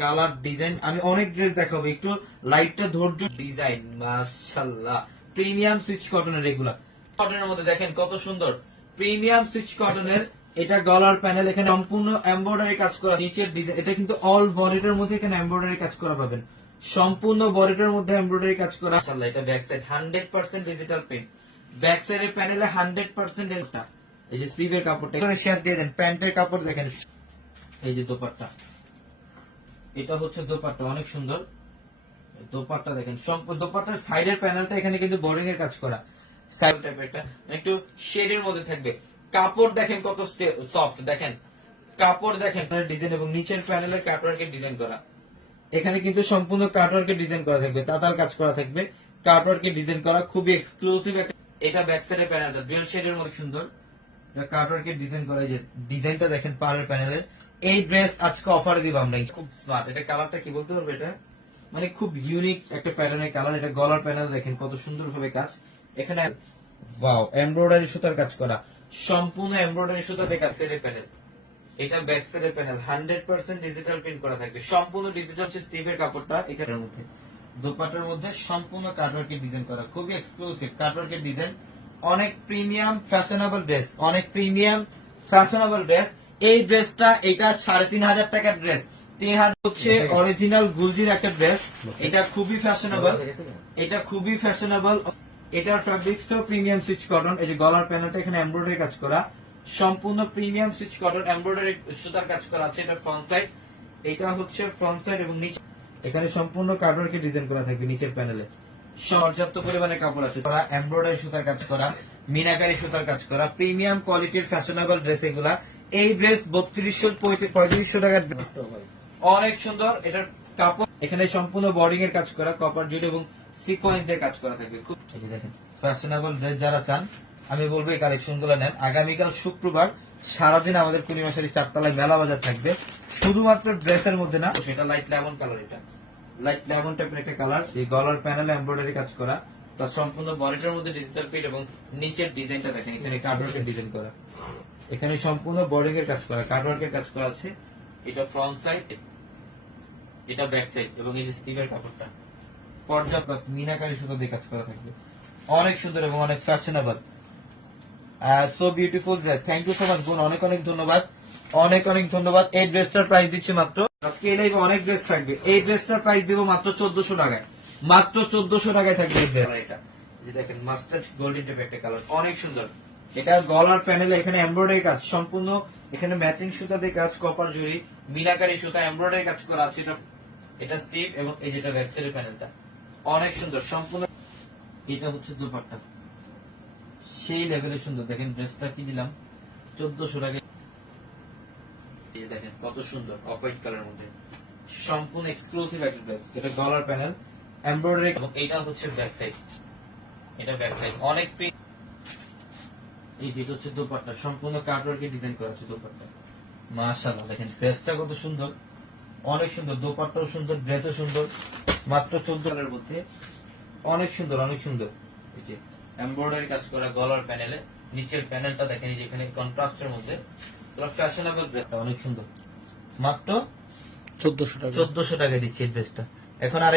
Colour design, আমি অনেক dress দেখাবো, একটু লাইটটা ধৈর্য, ডিজাইন মাশাল্লাহ প্রিমিয়াম সুইচ কটনের রেগুলার। কটনের মধ্যে দেখেন কত সুন্দর। প্রিমিয়াম সুইচ কটনের, এটা গলার প্যানেল, এখানে সম্পূর্ণ এমব্রয়ডারি কাজ করা, নিচের ডিজাইন, এটা কিন্তু অল বডিটার মধ্যে এখানে এমব্রয়ডারি কাজ করা পাবেন। সম্পূর্ণ বডিটার মধ্যে এমব্রয়ডারি কাজ করা, মাশাআল্লাহ, এটা back side 100% digital print back সাইডের প্যানেলে 100% এটা এই যে স্লিভের কাপড়টা শেয়ার দিয়ে দেন, প্যান্টের কাপড় দেখেন, এই যে দোপাট্টা। এটা হচ্ছে দোপাট্টা, অনেক সুন্দর। দোপাট্টা দেখেন সম্পূর্ণ দোপাট্টার সাইডের প্যানেলটা এখানে কিন্তু বোর্ডিং এর কাজ করা। সাইড টাইপের এটা একটু শেডের মধ্যে থাকবে। কাপড় দেখেন কত সফট দেখেন। কাপড় দেখেন ডিজাইন এবং নিচের প্যানেলে কাটওয়ার্কে ডিজাইন করা। এখানে কিন্তু সম্পূর্ণ কাটওয়ার্কে ডিজাইন করা থাকবে, তাতাল কাজ করা থাকবে। কাটওয়ার্কে ডিজাইন করা খুবই এক্সক্লুসিভ এটা ব্যাক সাইডের প্যানেলটা ডুয়াল শেডের মধ্যে সুন্দর। এটা কাটওয়ার্কে ডিজাইন করা যে ডিজাইনটা দেখেন পাড়ের প্যানেলের এই ড্রেস আজকে অফারে দিব আমরা। খুব স্মার্ট এটা কালারটা কি বলতে পারবে এটা? মানে খুব ইউনিক একটা প্যাটার্নের কালার এটা গলার প্যানেল দেখেন কত সুন্দর ভাবে কাজ। এখানে ওয়াও এমব্রয়ডারি সুতার কাজ করা। সম্পূর্ণ এমব্রয়ডারি সুতা দিয়ে কাজ এর প্যানেল এটা ব্যাক সাইডের panel hundred percent digital print করা থাকবে। সম্পূর্ণ ডিজিটাল হচ্ছে স্টিভের কাপড়টা এখানের মধ্যে। দোপাটার মধ্যে সম্পূর্ণ কাটওয়ার্কের ডিজাইন করা। খুবই এক্সক্লুসিভ কাটওয়ার্কের ডিজাইন অনেক প্রিমিয়াম ফ্যাশনেবল ড্রেস অনেক প্রিমিয়াম ফ্যাশনেবল ড্রেস এই ড্রেসটা এটা সাড়ে তিন হাজার টাকার ড্রেস। তিন হাজার হচ্ছে অরিজিনাল গুলজির একটা ড্রেস। এটা খুবই ফ্যাশনেবল এটা খুবই ফ্যাশনেবল এটার ফ্যাব্রিক্সটাও প্রিমিয়াম সুইচ কটন এই যে গলার প্যানেলটা এখানে এমব্রয়ডারি কাজ করা। সম্পূর্ণ প্রিমিয়াম সুইচ কটন এমব্রয়ডারি সুতার কাজ করা আছে এটা ফ্রন্ট সাইড এটা হচ্ছে ফ্রন্ট সাইড এবং নিচে এখানে সম্পূর্ণ কাপড়কে ডিজাইন করা থাকবে নিচের প্যানেলে পর্যাপ্ত পরিমাণে কাপড় আছে। তারা এমব্রয়ডারি সুতার কাজ করা মিনাকারি সুতার কাজ করা প্রিমিয়াম কোয়ালিটির ফ্যাশনেবল ড্রেস এগুলা। এই ড্রেস বত্রিশশো পঁয়ত্রিশশো টাকার অনেক সুন্দর এটার কাপড়। এখানে সম্পূর্ণ বোর্ডিং এর কাজ করা কপার জুট এবং সিকোয়েন্স দিয়ে কাজ করা থাকবে। খুব দেখেন ফ্যাশনেবল ড্রেস যারা চান আমি বলব এই কালেকশনগুলো নেন। আগামীকাল শুক্রবার সারাদিন আমাদের পূর্ণিমাশারি চারতলায় মেলা বাজার থাকবে। শুধুমাত্র ড্রেসের মধ্যে না সেটা লাইট লেমন কালার এটা। লাইট লেমন টাইপের একটা কালার এই গলার প্যানেল এমব্রয়ডারি কাজ করা। প্লাস সম্পূর্ণ বডিটার মধ্যে ডিজিটাল প্রিন্ট এবং নিচের ডিজাইনটা দেখেন এখানে কার্ডওয়ার্কের ডিজাইন করা। এখানে সম্পূর্ণ বোর্ডিং এর কাজ করা কার্ডওয়ার্কের কাজ করা আছে। এটা ফ্রন্ট সাইড এটা ব্যাক সাইড এবং এই যে স্টিভের কাপড়টা। পর্দা প্লাস মিনাকারি সুতো দিয়ে কাজ করা থাকবে। অনেক সুন্দর এবং অনেক fashionable so beautiful dress thank you so much বোন। অনেক অনেক ধন্যবাদ। অনেক অনেক ধন্যবাদ। এই ড্রেসটার প্রাইস দিচ্ছি মাত্র। আজকে এই লাইভে অনেক ড্রেস থাকবে। এই ড্রেসটার প্রাইস দিব মাত্র চোদ্দশো টাকায়। মাত্র চোদ্দশো টাকায় থাকবে এটা দেখেন মাস্টার্ড গোল্ডেন টাইপ একটা কালার অনেক সুন্দর। এটা গলার প্যানেল এখানে এমব্রয়ডারি কাজ সম্পূর্ণ, এখানে ম্যাচিং সুতা দিয়ে কাজ, কপার জুড়ি, মিনাকারি সুতা, এমব্রয়ডারি কাজ করা আছে। এটা এটা স্টিভ এবং এই যেটা ব্যাকসাইডের প্যানেলটা। অনেক সুন্দর, সম্পূর্ণ। এটা হচ্ছে দুপাট্টা। সেই লেভেলে সুন্দর। দেখেন, ড্রেসটা কি দিলাম? চোদ্দশো টাকা দেখেন, কত সুন্দর, অফ হোয়াইট কালার মধ্যে। সম্পূর্ণ এক্সক্লুসিভ একটা ড্রেস এটা গলার প্যানেল, এমব্রয়ডারি এবং এটা হচ্ছে ব্যাক সাইড। এটা ব্যাক সাইড। অনেক প্রিন্ট এই যেটা হচ্ছে দোপাট্টা। সম্পূর্ণ কাটওয়ার্কে ডিজাইন করা আছে দোপাট্টা। মাশাআল্লাহ দেখেন ড্রেসটা কত সুন্দর। অনেক সুন্দর দোপাট্টাও সুন্দর ড্রেসও সুন্দর। মাত্র চোদ্দ টাকার মধ্যে অনেক সুন্দর অনেক সুন্দর। এই যে এমব্রয়ডারি কাজ করা গলার প্যানেলে নিচের প্যানেলটা দেখেন এই যে এখানে কন্ট্রাস্টের মধ্যে। ফ্যাশনেবল ড্রেসটা অনেক সুন্দর। মাত্র চোদ্দশো টাকা। চোদ্দশো টাকা দিচ্ছি এই ড্রেসটা এখন আরেক